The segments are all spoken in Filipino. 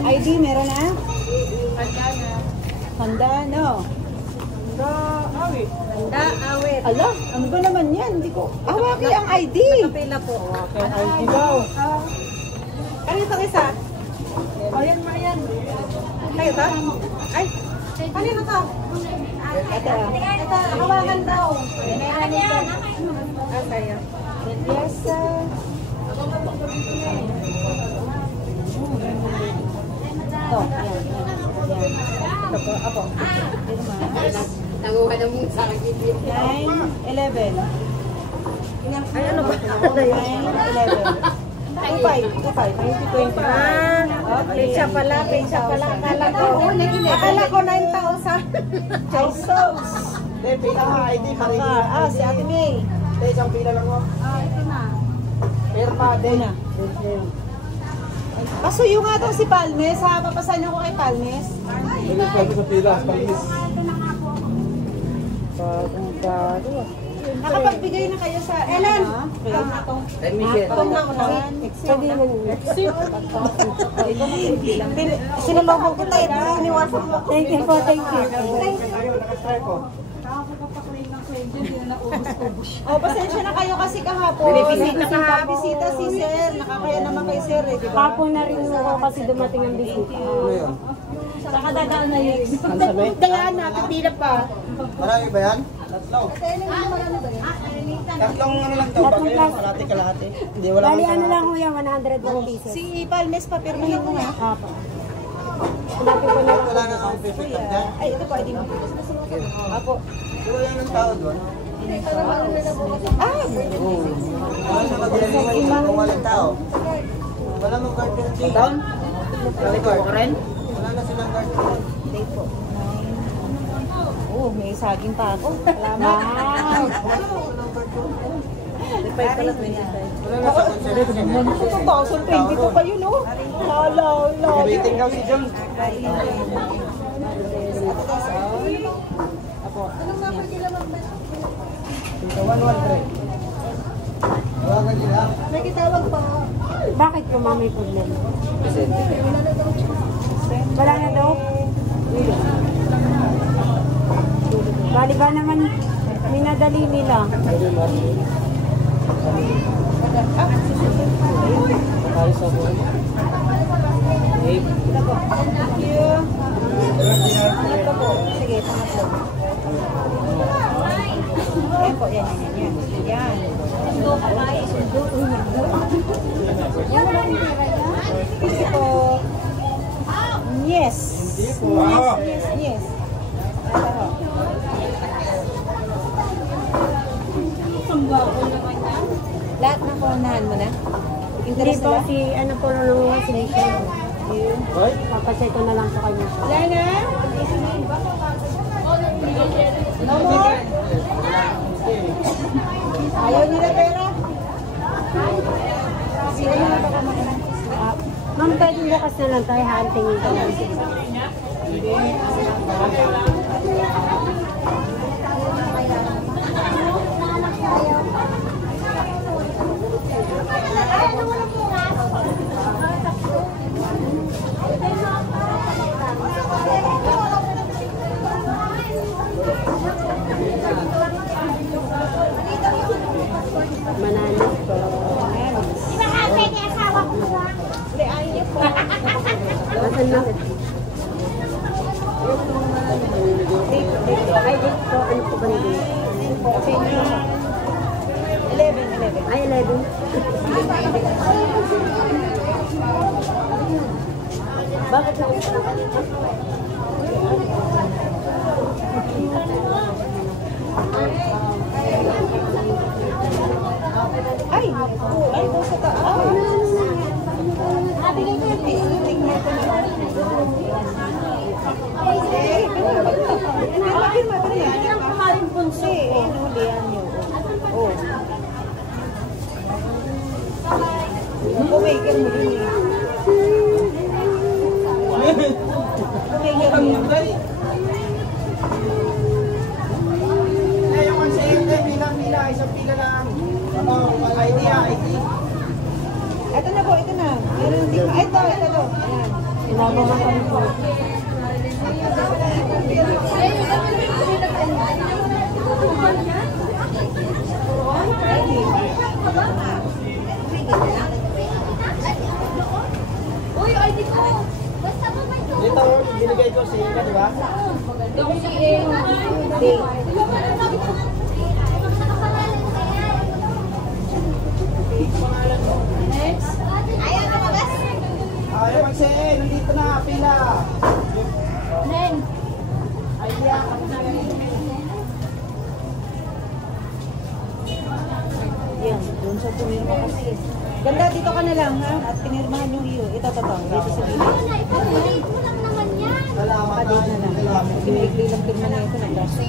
ID meron na? Handa, no? Handa, awit. Ala, ano ba naman yan? Hindi ko. Hawaki ang ID. Nakapila po. Ang ID daw. Ano itong isa? O, yan mo yan. Kayo ba? Ay, kanino to? Ito. Ito, hawakan daw. Ano yan? Ah, sa'yo. Yes, sir. Ito, yan. Ito po, ako. Nanguha na mong sa akin. 9, 11. Ay, ano ba? 9, 11. 2,500. Ah, pecha pala. Akala ko 9,000. Pesos. Hindi, pila ka ID. Si Ate May. Hindi, isang pila lang mo. Ito na. Perma, din. Pasuyo nga daw si Palmes, ha? Papasan ako kay Palmes. Hindi, pwede sa pila. Pangis. Nakapagbigay na kayo sa... Ellen! Itong nakunahan. Sinulong kita ito. Iniwasan mo. Thank you po, thank you. Ayun, nakastrike ko. Oh, pasensya na kayo kasi kahapon. Bisita si Sir. Nakakaya naman kay Sir, eh, di ba? Hapon na rin ako kasi dumating ang bisita. Ano yun? Saka dadaan na yun. Dayaan na, kapila pa. Marami ba yan? Tatlo. Tatlong ano lang daw ba kayo? Kalahati. Hindi, wala Bali kang ano lang ho yan, 101 pesos. Si Palmes, papirmahin mo nga. Apo. Dati ko na wala na akong pipilitan dyan. Ay, ito pwede mo. Apo. Pero yan ang tao doon. Ah! Wala na mag-iwan kung walang tao. Wala mong card dito. Down? Card ka rin? Wala na silang card dito. Day po. Oh, may saging pa ako. Salamat. Wala na sa concert. 2022 pa yun, oh. Lala. Waiting daw si John. Apo. 113. Tawagan nila. May kitawag pa. Bakit po mama may problema? Wala na daw? Bali ba naman minadali nila? Ayos sa buhay. Thank you. Ito po. Sige, pangatlo. Ayan po, yan. Yan. Ito po. Yes. Yes. Ito po. Lahat na kunahan mo na? Hindi Interest po, na? si ano po nung si Michelle. Hoy? Papacheck ko na lang sa kanya. Lana? No more? Ayaw nila pera? Sila na baka makalang. Ma'am, pwede bukas na lang tayo, hantingin ko lang. Manalo po. Nasaan na? Ay, dito po. Ano po ba nito? 11. Ay, 11. Bakit na? Ay, doon sa taas. Tingnan ko na. Kumaker mo din eh. Kumaker mo yun. Yung sa hindi, pila, isang pila lang. ID. Ito na po, ito na. ka daw. Ayan. Ginagawa kami po. Uy, ay di ko. Basta ba may to? Dito, binigay ko sa iyo, di ba? Next. Ayaw na magas. Ayaw mag-say, nandito na, pila. Nen. Yan, doon sa pumirma kasi. Ganda, dito ka na lang ha. At pinirmahan yung iyo. Ito, dito sa gilid. Ano na, ipag-rate mo lang naman yan. Salamat. Kadate na lang. Pinaigli lang pirma na ito. Nagdaso.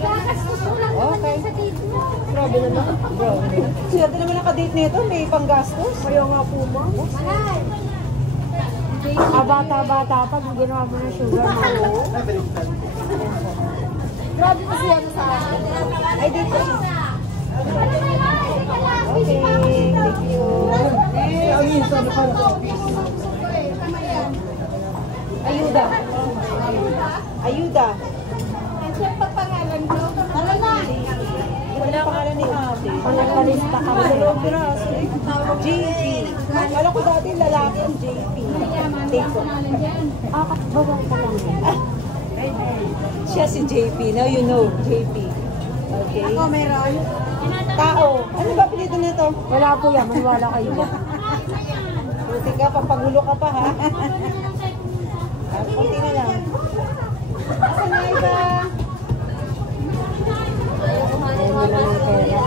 Gagastos mo lang naman Okay. yan sa date mo. Grabe naman. Bro, swerte naman nakadate nito. May panggastos. Kaya nga po, ma'am. Mahal. Bata-bata pa, ginawa mo na sugar, ma'am. Ay, baliktad. Grabe kasi ano sa akin. Ay, date ko siya. Okay. Thank you. Ang isa, nakala ko. Ayuda. Ayuda. Siyempre pangalan ko. Ano na? Wala pangalan ni ate. Panagpalista kami. Dalawang piraso eh. JP. Kala ko dati lalaki ang JP. Take ko. Bawal ka lang. Siya si JP. Now you know JP. Okay. Ako meron. Tao. Ano ba apelido nito? Wala po yan, maniwala kayo ba? Buti ka, papagulo ka pa ha. Kunti na lang. Asa na iba? Ayaw mo lang ng pera.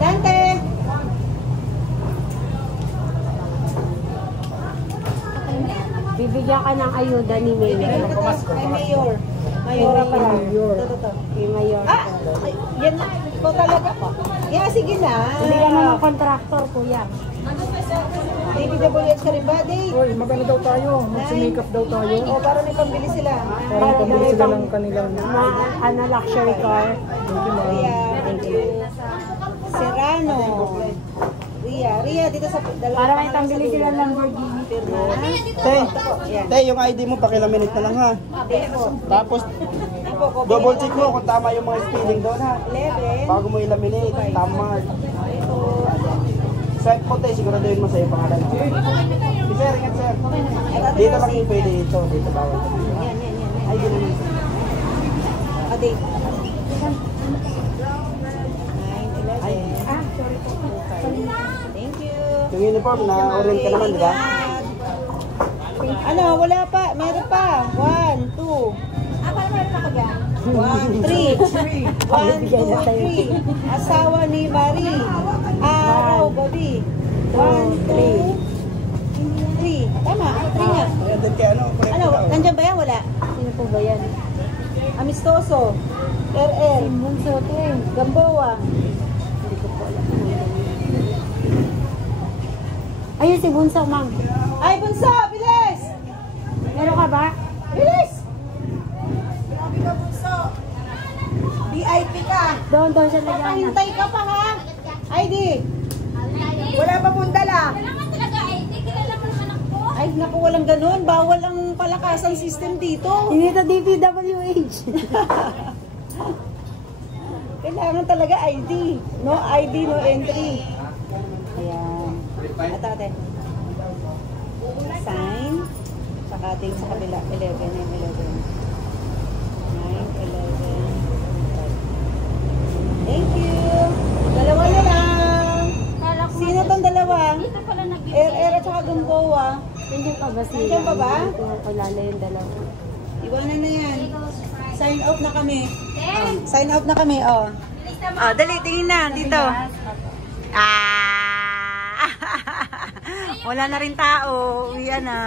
Dante! Bibigyan ka ng ayuda ni Mayor. Ay, Mayor. Mayora pala. Mayor. Ito. Yung Mayor. Ah! Yan. Ito talaga. Yeah, sige na. Hindi ka naman kontraktor, kuya. DPWH ka rin ba, Dave? Uy, magano daw tayo? Mag-makeup daw tayo. O, para may pambili sila. Para pabili sila ng kanilang... Luxury car. Ria, thank you. Serrano. Ria, dito sa dalawa. Para may pambili sila ng Lamborghini. Pirma. Te, Yan. te, yung ID mo, pakilaminate na lang ha. Tapos, double check mo kung tama yung mga spelling doon ha. 11. Bago mo ilaminate, tama. Swipe mo te, siguraduhin mo sa'yo pangalan. Si sir, ingat sir. Dito lang yung pwede ito, dito bawal. Yan. ID naman. Ate. 9, 11. Ah, sorry po. Thank you. Yung uniform na orange ka naman, di ba? Ano, wala pa. Meron pa. 1, 2. Para meron ako dyan. 1, 3. 1, 2, 3. Asawa ni Marie. Araw, gabi. 1, 2, 3. Tama, 3 nga. Doon kaya ano, Ano, nandyan ba yan? Wala. Sino po ba yan? Amistoso. RL. Bunso to eh. Gamboa. Ayun si Bunso, ma'am. Ay, Bunso, bilis! Meron ka ba? Bilis! Grabe ka, Bunso. VIP ka. Doon siya nagana. Papahintay ka pa, ha? ID. Wala pa pong dala. Kailangan talaga ID. Kilala mo naman ako. Ay, naku, walang ganun. Bawal ang palakasan system dito. Hindi to DPWH. Kailangan talaga ID. No ID, no entry. Ayan. At ate. Sign. Saka date sa kabila. 11 and 11. 9, 11. Thank you. Dalawa na lang. Kala ko Sino tong dalawa? dito pala RR at saka Gamboa. Nandiyan pa ba sila? Nandiyan pa ba? Hindi ko kilala yung dalawa. Iwanan na yan. Sign out na kami. Sign out na kami, oh. Oh, dali, tingin na, dito. Ah! Wala na rin tao. Uwian na.